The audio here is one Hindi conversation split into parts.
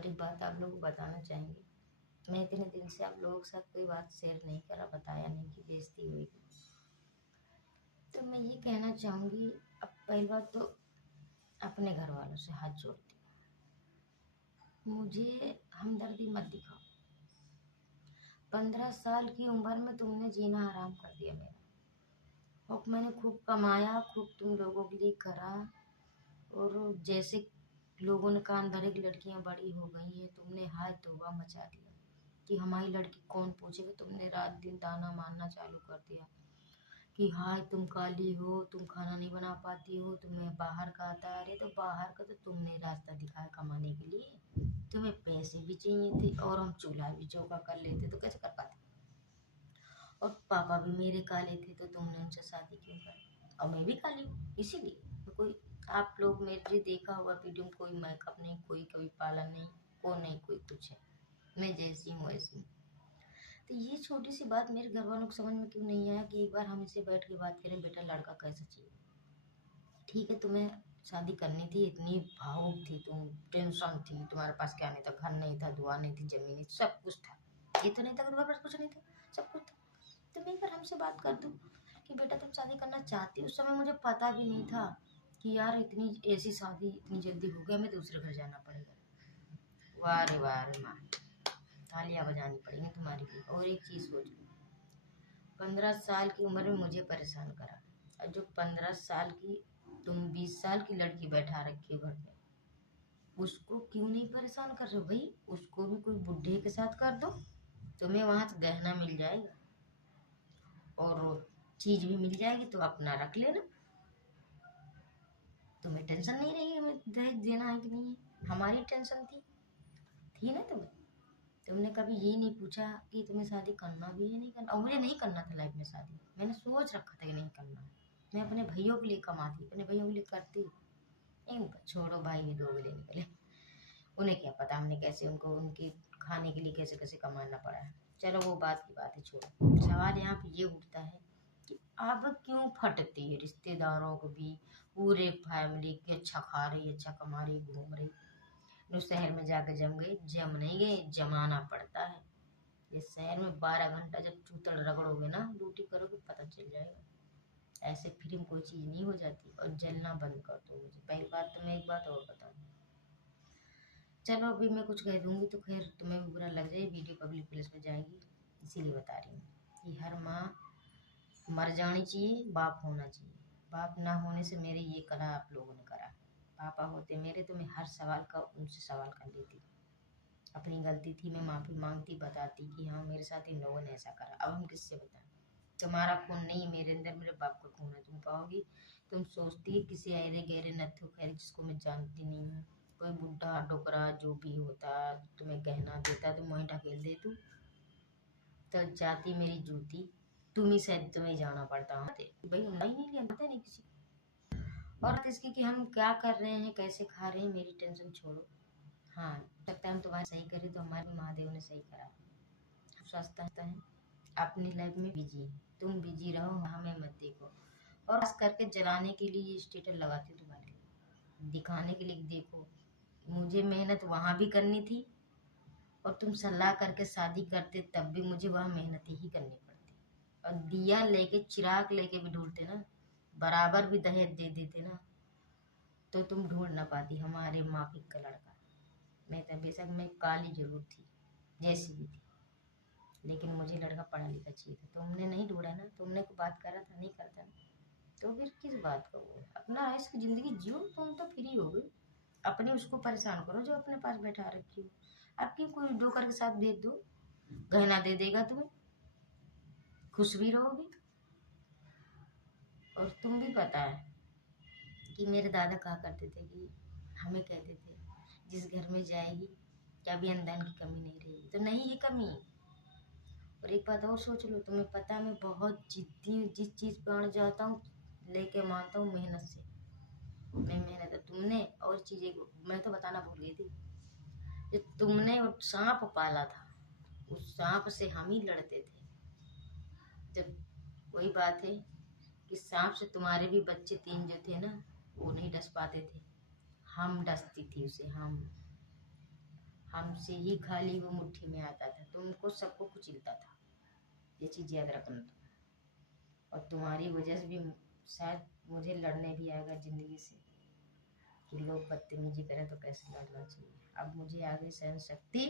और एक बात आप लोगों को बताना चाहेंगे, मैं इतने दिन से आप लोगों के साथ कोई बात शेयर नहीं करा, बताया नहीं कि बेइज्जती हुई। तो मैं ये कहना चाहूँगी, अब पहली बात तो अपने घर वालों से हाथ जोड़ती हूँ, मुझे हमदर्दी मत दिखाओ। 15 साल की उम्र में तुमने जीना हराम कर दिया मेरा। और मैंने खूब कमाया, खूब तुम लोगों के लिए करा, और जैसे लोगों ने कान भरे की लड़कियां बड़ी हो गई हैं, तुमने हाय तौबा मचा दिया कि हमारी लड़की कौन पूछेगा। तुमने रात दिन ताना मारना चालू कर दिया कि हाय तुम काली हो, तुम खाना नहीं बना पाती हो, तुम्हें बाहर का आता है। अरे तो बाहर का तो तुमने रास्ता दिखाया कमाने के लिए, तुम्हें पैसे भी चाहिए थे और हम चूल्हा भी चौका कर लेते तो कैसे कर पाते। और पापा भी मेरे काले थे तो तुमने उनसे शादी क्यों कर। और मैं भी काली हूँ इसीलिए तो कोई, आप लोग मेरे देखा होगा वीडियो में, कोई मेकअप नहीं, कोई कभी पार्लर नहीं, को नहीं कोई कुछ है, मैं जैसी हूँ वैसी हूँ। तो ये छोटी सी बात मेरे घर वालों को समझ में क्यों नहीं आया कि एक बार हम इससे बैठ के बात करें, बेटा लड़का कैसा चाहिए। ठीक है, तुम्हें शादी करनी थी, इतनी भावुक थी तुम, टेंशन थी, तुम्हारे पास क्या नहीं था, घर नहीं था, दुआ नहीं थी, जमीन नहीं, सब कुछ था। ये तो नहीं था कि तुम्हारे पास कुछ नहीं था, सब कुछ था। तो मैं एक बार हमसे बात कर दूँ कि बेटा तुम शादी करना चाहती। उस समय मुझे पता भी नहीं था कि यार इतनी ऐसी शादी इतनी जल्दी हो गई, हमें दूसरे घर जाना पड़ेगा। वाह रे माँ, तालियां बजानी पड़ेंगी तुम्हारी भी। और एक चीज़ सोचो, 15 साल की उम्र में मुझे परेशान करा, और जो 15 साल की तुम 20 साल की लड़की बैठा रखी हो घर में, उसको क्यों नहीं परेशान कर रहे हो भाई। उसको भी कोई बुढ़े के साथ कर दो, तुम्हें वहां से गहना मिल जाएगा और चीज भी मिल जाएगी, तो अपना रख लेना। तुम्हें टेंशन नहीं रही हमें दहेज देना है कि नहीं है, हमारी टेंशन थी ना तुम्हें। तुमने कभी ये नहीं पूछा कि तुम्हें शादी करना भी है नहीं करना। और मुझे नहीं करना था लाइफ में शादी, मैंने सोच रखा था कि नहीं करना। मैं अपने भाइयों के लिए कमाती, अपने भाइयों के लिए करती। इनका छोड़ो, भाई भी दो गले निकले, उन्हें क्या पता हमने कैसे उनको उनके खाने के लिए कैसे कैसे कमाना पड़ा है। चलो वो बात की बात है, छोड़ो। सवाल यहाँ पे ये उठता है कि अब क्यों फटती है रिश्तेदारों को भी, पूरे फैमिली की, अच्छा खा रही, अच्छा कमा रही, घूम रही, जो शहर में जाके जम गई। जम नहीं गई, जमाना पड़ता है। ये शहर में 12 घंटा जब चूतड़ रगड़ोगे ना, ड्यूटी करोगे, पता चल जाएगा। ऐसे फ्री में कोई चीज़ नहीं हो जाती। और जलना बंद कर दो मुझे। पहली बात तो मैं एक बात और बताऊँ, चलो अभी मैं कुछ कह दूंगी तो खैर तुम्हें भी बुरा लग जाए, वीडियो पब्लिक प्लेस में जाएगी, इसीलिए बता रही हूँ कि हर माँ मर जानी चाहिए, बाप होना चाहिए। बाप ना होने से मेरे ये कला आप लोगों ने करा। पापा होते मेरे तो मैं हर सवाल का उनसे सवाल कर लेती, अपनी गलती थी, मैं माफ़ी मांगती, बताती कि हाँ मेरे साथ इन लोगों ने ऐसा करा। अब हम किससे बताएं। तुम्हारा खून नहीं है मेरे अंदर, मेरे बाप का खून है। तुम कहोगी, तुम सोचती है किसी अरे गहरे नत्थु खैर जिसको मैं जानती नहीं हूँ, कोई बुढ़ा डोकरा जो भी होता तुम्हें गहना देता तुम वहीं ढकेल दे तू, तो जाती मेरी जूती, तुम ही शायद तुम्हें जाना पड़ता भाई। हम नहीं लिया नहीं किसी। और इसकी कि हम क्या कर रहे हैं, कैसे खा रहे हैं, मेरी टेंशन छोड़ो। हाँ, लगता है हम तुम्हारे सही करें तो हमारे महादेव ने सही करा। स्वस्थ है, अपनी लाइफ में बिजी, तुम बिजी रहो, हमें मत देखो। और खास करके जलाने के लिए स्टेटस लगाती हूँ तुम्हारे लिए, दिखाने के लिए देखो। मुझे मेहनत वहां भी करनी थी, और तुम सलाह करके शादी करते तब भी मुझे वह मेहनत ही करनी पड़ती। और दिया लेके चिराग लेके भी ढूंढते ना, बराबर भी दहेज दे देते ना, तो तुम ढूंढ ना पाती हमारे माफिक का लड़का। मैं तो बेशक मैं काली जरूर थी, जैसी भी थी, लेकिन मुझे लड़का पढ़ा लिखा चाहिए था। तुमने नहीं ढूंढा ना, तुमने को बात करा था, नहीं करता ना, तो फिर किस बात का वो। अपना ऐश की जिंदगी जियो, तुम तो फ्री हो गई। अपने उसको परेशान करो जो अपने पास बैठा रखी हो। आपकी कोई डोकर के साथ भेज दो, गहना दे देगा तुम्हें, खुश भी रहोगी। और तुम भी पता है कि मेरे दादा कहा करते थे कि हमें कहते थे जिस घर में जाएगी कभी अंधन की कमी नहीं रहेगी। तो नहीं है कमी। और एक बात और सोच लो, तुम्हें पता है मैं बहुत जिद्दी हूँ, जिस चीज़ पे अड़ जाता हूँ लेके मानता हूँ मेहनत से। मैं मेहनत, तुमने और चीज़ें मैं तो बताना भूल गई थी, जो तुमने वो सांप पाला था, उस सांप से हम ही लड़ते थे। जब वही बात है कि सांप से तुम्हारे भी बच्चे 3 जो थे ना, वो नहीं डस पाते थे, हम डसती थी उसे। हम हमसे ही खाली वो मुट्ठी में आता था, तुमको सबको कुचलता था। ये चीज़ याद रखना तुम। और तुम्हारी वजह से भी शायद मुझे लड़ने भी आएगा ज़िंदगी से कि लोग बदतमीजी करें तो कैसे लड़ना चाहिए। अब मुझे आगे सहन शक्ति,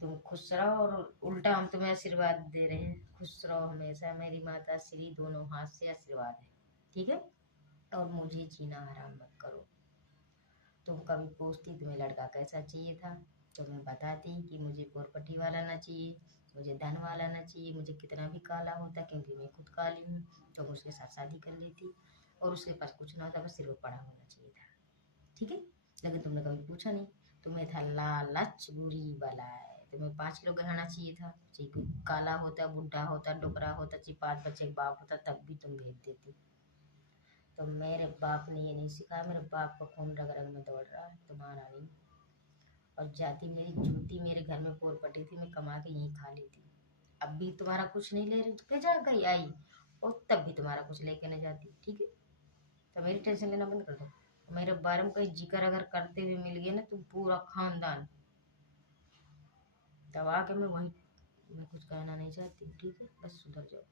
तुम खुश रहो और उल्टा हम तुम्हें आशीर्वाद दे रहे हैं, खुश रहो हमेशा। मेरी माता श्री दोनों हाथ से आशीर्वाद है, ठीक है। और मुझे जीना हराम मत करो। तुम कभी पूछती तुम्हें लड़का कैसा चाहिए था तो मैं बताती कि मुझे प्रॉपर्टी वाला ना चाहिए, मुझे धन वाला ना चाहिए, मुझे कितना भी काला होता क्योंकि मैं खुद काली हूँ, तो मैं उसके साथ शादी कर लेती। और उसके पास कुछ ना होता, बस सिर्फ पढ़ा होना चाहिए था, ठीक है। लेकिन तुमने कभी पूछा नहीं। तुम्हें था लालच बुरी बलाए। तुम्हें 5 किलो गहना चाहिए था, चाहे कोई काला होता, बुढ़ा होता, डोकरा होता, चाहे 5 बच्चे का बाप होता, तब भी तुम भेज देती। तो मेरे बाप ने ये नहीं सिखाया, मेरे बाप का खून रग रग में दौड़ रहा है, तुम्हारा नहीं। और जाती मेरी जूती मेरे घर में पोर पटी थी, मैं कमा के यहीं खा लेती। अब भी तुम्हारा कुछ नहीं ले रही तो क्या जा गई आई, और तब भी तुम्हारा कुछ लेके नहीं जाती, ठीक है। तो मेरी टेंशन लेना बंद कर दो। मेरे बारे में कहीं जिक्र अगर करते हुए मिल गया ना, तुम पूरा खानदान दबा के, मैं कुछ कहना नहीं चाहती, ठीक है, बस सुधर जाओ।